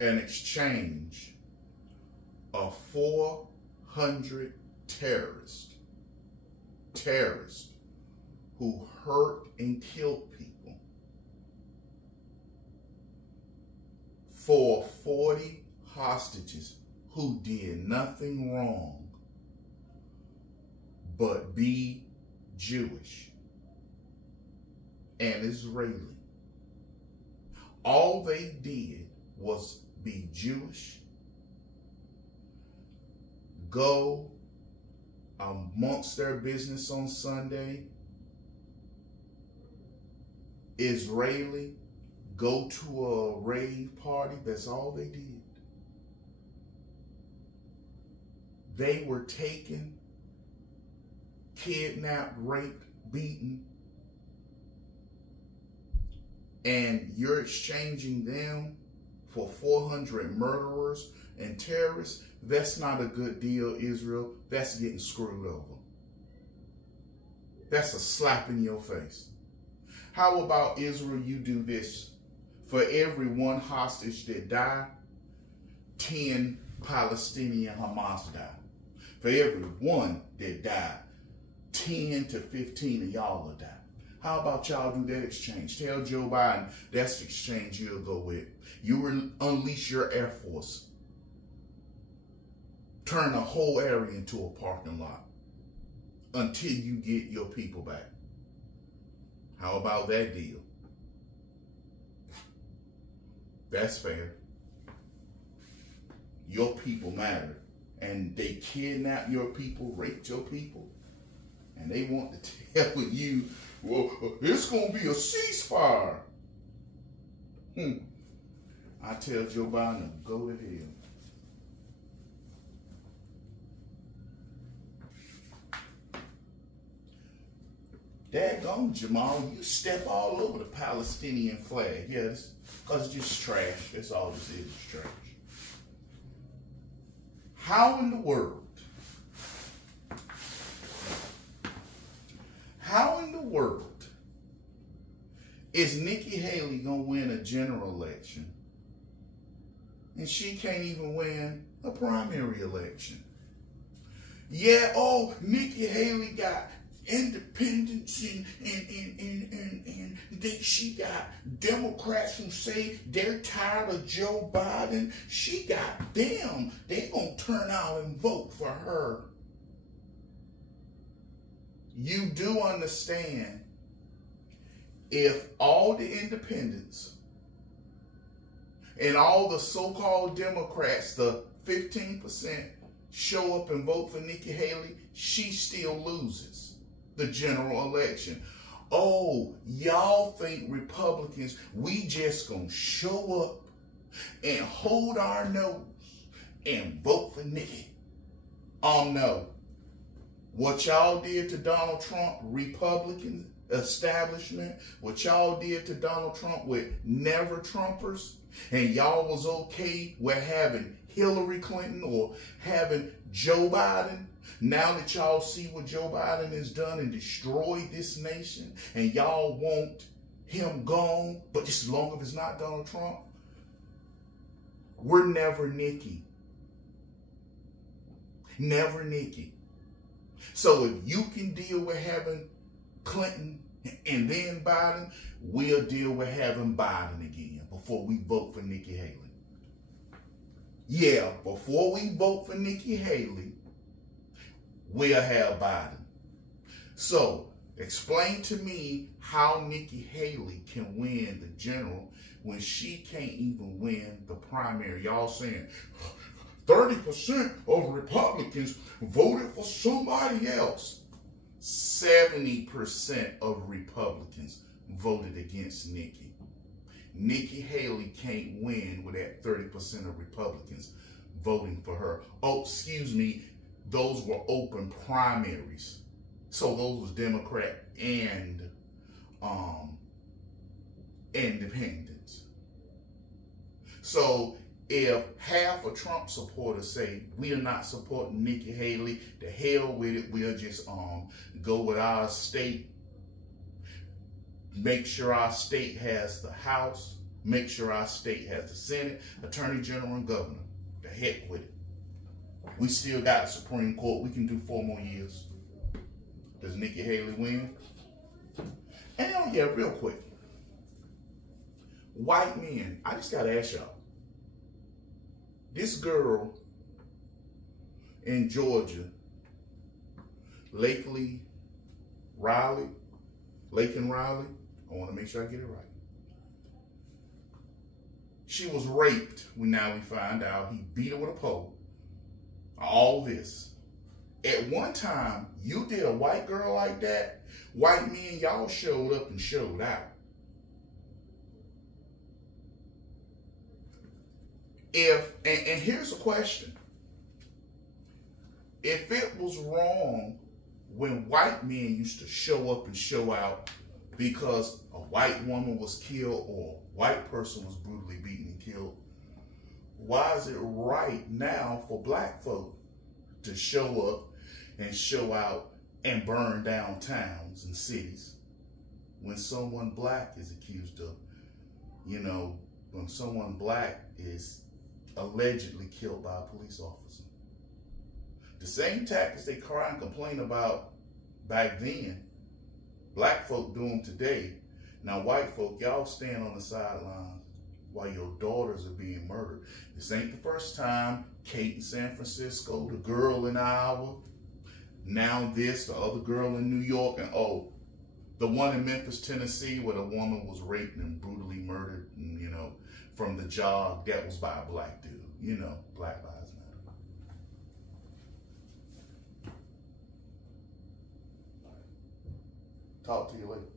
an exchange of 400 terrorists who hurt and killed people for 40 hostages who did nothing wrong but be Jewish and Israeli. All they did was be Jewish, go amongst their business on Sunday, Israeli, go to a rave party. That's all they did. They were taken, kidnapped, raped, beaten, and you're exchanging them for 400 murderers and terrorists. That's not a good deal, Israel. That's getting screwed over. That's a slap in your face. How about Israel, you do this? For every one hostage that die, 10 Palestinian Hamas die. For every one that died, 10 to 15 of y'all will die. How about y'all do that exchange? Tell Joe Biden that's the exchange you'll go with. You will unleash your Air Force. Turn the whole area into a parking lot until you get your people back. How about that deal? That's fair. Your people matter. And they kidnap your people, raped your people. And they want to tell you, well, it's going to be a ceasefire. I tell Joe Biden to go to hell. Daggone, Jamal, you step all over the Palestinian flag. Yes, because it's just trash. That's all this is trash. How in the world is Nikki Haley going to win a general election and she can't even win a primary election? Yeah, oh, Nikki Haley got independents and she got Democrats who say they're tired of Joe Biden. She got them. They gonna turn out and vote for her. You do understand, if all the independents and all the so-called Democrats, the 15%, show up and vote for Nikki Haley, she still loses the general election. Oh, y'all think Republicans, we just gonna show up and hold our nose and vote for Nikki? No. What y'all did to Donald Trump, Republican establishment, what y'all did to Donald Trump with never Trumpers, and y'all was okay with having Hillary Clinton or having Joe Biden. Now that y'all see what Joe Biden has done and destroyed this nation, and y'all want him gone, but just as long as it's not Donald Trump, we're never Nikki. Never Nikki. So if you can deal with having Clinton and then Biden, we'll deal with having Biden again before we vote for Nikki Haley. Yeah, before we vote for Nikki Haley, we'll have Biden. So explain to me how Nikki Haley can win the general when she can't even win the primary. Y'all saying 30% of Republicans voted for somebody else. 70% of Republicans voted against Nikki. Nikki Haley can't win with that 30% of Republicans voting for her. Oh, excuse me, those were open primaries. So those was Democrat and independents. So if half of Trump supporters say we are not supporting Nikki Haley, to hell with it, we'll just go with our state, make sure our state has the House, make sure our state has the Senate, Attorney General, and Governor. The heck with it. We still got a Supreme Court. We can do 4 more years. Does Nikki Haley win? And oh yeah, real quick. White men, I just gotta ask y'all. This girl in Georgia, Lake and Riley, I want to make sure I get it right. She was raped. Now we find out he beat her with a pole. All this. At one time, you did a white girl like that, white men, y'all showed up and showed out. And here's a question. If it was wrong when white men used to show up and show out because a white woman was killed or a white person was brutally beaten and killed, why is it right now for black folk to show up and show out and burn down towns and cities when someone black is accused of, when someone black is allegedly killed by a police officer? The same tactics they cry and complain about back then, black folk do them today. Now white folk, y'all stand on the sidelines while your daughters are being murdered. This ain't the first time. Kate in San Francisco, the girl in Iowa, now this, the other girl in New York, and the one in Memphis, Tennessee, where the woman was raped and brutally murdered, and, from the job, that was by a black dude. Black Lives Matter. Talk to you later.